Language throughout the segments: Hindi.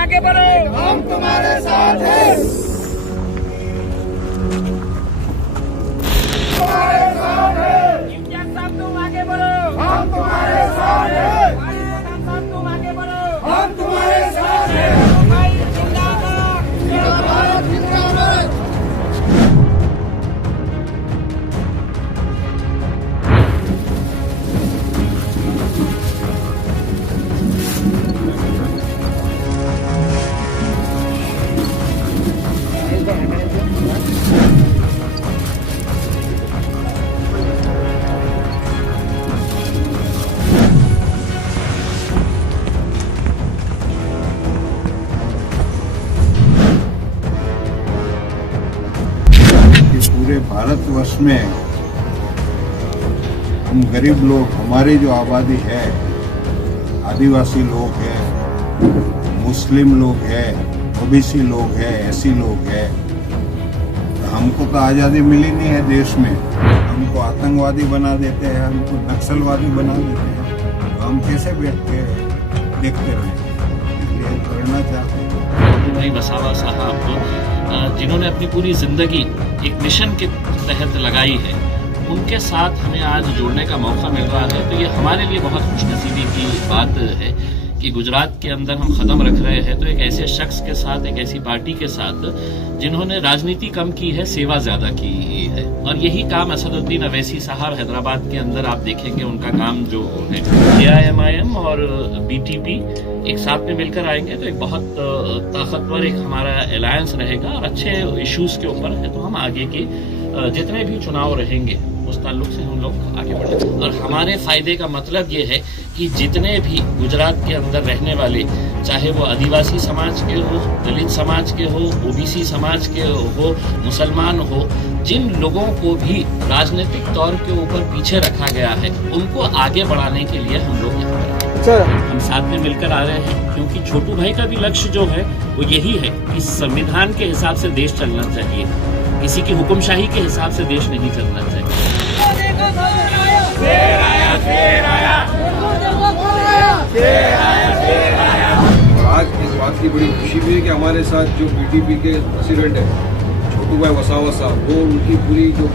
आगे बढ़ो, हम तुम्हारे साथ हैं। तुम्हारे साथ हैं। इम्तियाज साहब तुम आगे बढ़ो, हम तुम्हारे साथ हैं। वारिस साहब तुम आगे बढ़ो, हम तुम्हारे साथ हैं। भाई जिंदाबाद। जिंदाबाद जिंदाबाद। पूरे भारतवर्ष में हम गरीब लोग, हमारी जो आबादी है, आदिवासी लोग हैं, मुस्लिम लोग हैं, ओबीसी लोग हैं, एसी लोग हैं, तो हमको तो आज़ादी मिली नहीं है देश में। हमको आतंकवादी बना देते हैं, हमको नक्सलवादी बना देते हैं, तो हम कैसे बैठ के देखते रहें? इसलिए करना चाहते हैं। भाई वसावा साहब जिन्होंने अपनी पूरी जिंदगी एक मिशन के तहत लगाई है, उनके साथ हमें आज जुड़ने का मौका मिल रहा है। तो ये हमारे लिए बहुत खुशनसीबी की बात है कि गुजरात के अंदर हम कदम रख रहे हैं तो एक ऐसे शख्स के साथ, एक ऐसी पार्टी के साथ जिन्होंने राजनीति कम की है, सेवा ज्यादा की है। और यही काम असदुद्दीन अवैसी साहब हैदराबाद के अंदर आप देखेंगे उनका काम जो है। AIMIM और BTP एक साथ में मिलकर आएंगे तो एक बहुत ताकतवर एक हमारा अलायंस रहेगा और अच्छे इश्यूज के ऊपर है। तो हम आगे के जितने भी चुनाव रहेंगे उस ताल्लुक से हम लोग आगे बढ़ेंगे। और हमारे फायदे का मतलब ये है कि जितने भी गुजरात के अंदर रहने वाले, चाहे वो आदिवासी समाज के हो, दलित समाज के हो, OBC समाज के हो, मुसलमान हो, जिन लोगों को भी राजनीतिक तौर के ऊपर पीछे रखा गया है, उनको आगे बढ़ाने के लिए हम लोग यहाँ पर हम साथ में मिलकर आ रहे हैं। क्योंकि छोटू भाई का भी लक्ष्य जो है वो यही है कि संविधान के हिसाब से देश चलना चाहिए, किसी की हुक्मशाही के हिसाब से देश नहीं चलना चाहिए। और आज इस बात की बड़ी खुशी भी है कि हमारे साथ जो BTP के प्रेसिडेंट है छोटू भाई वसावा साहब, वो उनकी पूरी जो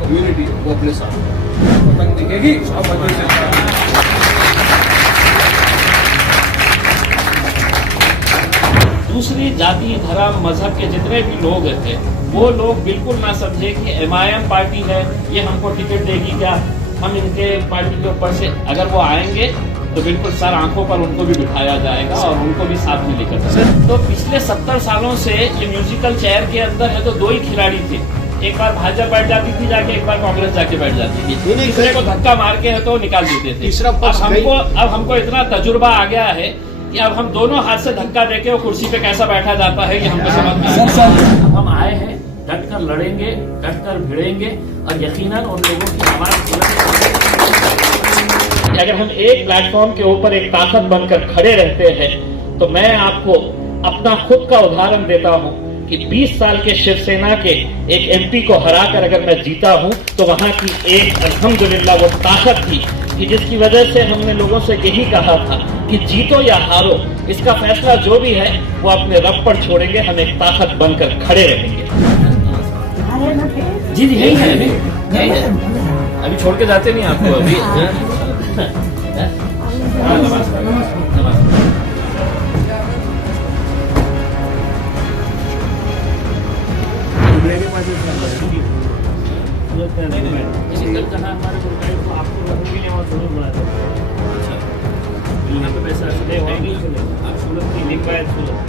कम्युनिटी है वो अपने साथ पतंग दिखेगी। दूसरी जाति, धर्म, मजहब के जितने भी लोग हैं वो लोग बिल्कुल ना समझे कि MIM पार्टी है, ये हमको टिकट देगी क्या, हम इनके पार्टी के ऊपर से अगर वो आएंगे तो बिल्कुल सर आंखों पर उनको भी बिठाया जाएगा और उनको भी साथ में लेकर जाएगा। तो पिछले 70 सालों से ये म्यूजिकल चेयर के अंदर है तो दो ही खिलाड़ी थे, एक बार भाजपा बैठ जाती थी जाके, एक बार कांग्रेस जाके बैठ जाती थी। तीसरे को धक्का मार के है तो निकाल देते थे। अब हमको इतना तजुर्बा आ गया है कि अब हम दोनों हाथ से धक्का देके वो कुर्सी पे कैसा बैठा जाता है ये हमको समझ में आता है। अब हम आए हैं, डट कर लड़ेंगे, डट कर भिड़ेंगे और यकीनन उन लोगों की आवाज अगर हम एक प्लेटफॉर्म के ऊपर एक ताकत बनकर खड़े रहते हैं तो मैं आपको अपना खुद का उदाहरण देता हूं कि 20 साल के शिवसेना के एक MP को हराकर अगर मैं जीता हूं तो वहां की एक अल्हम्दुलिल्लाह वो ताकत थी कि जिसकी वजह से हमने लोगों से यही कहा था कि जीतो या हारो इसका फैसला जो भी है वो अपने रब पर छोड़ेंगे, हम एक ताकत बनकर खड़े रहेंगे। जी जी यही है, अभी छोड़ के जाते नहीं आपको अभी। आपको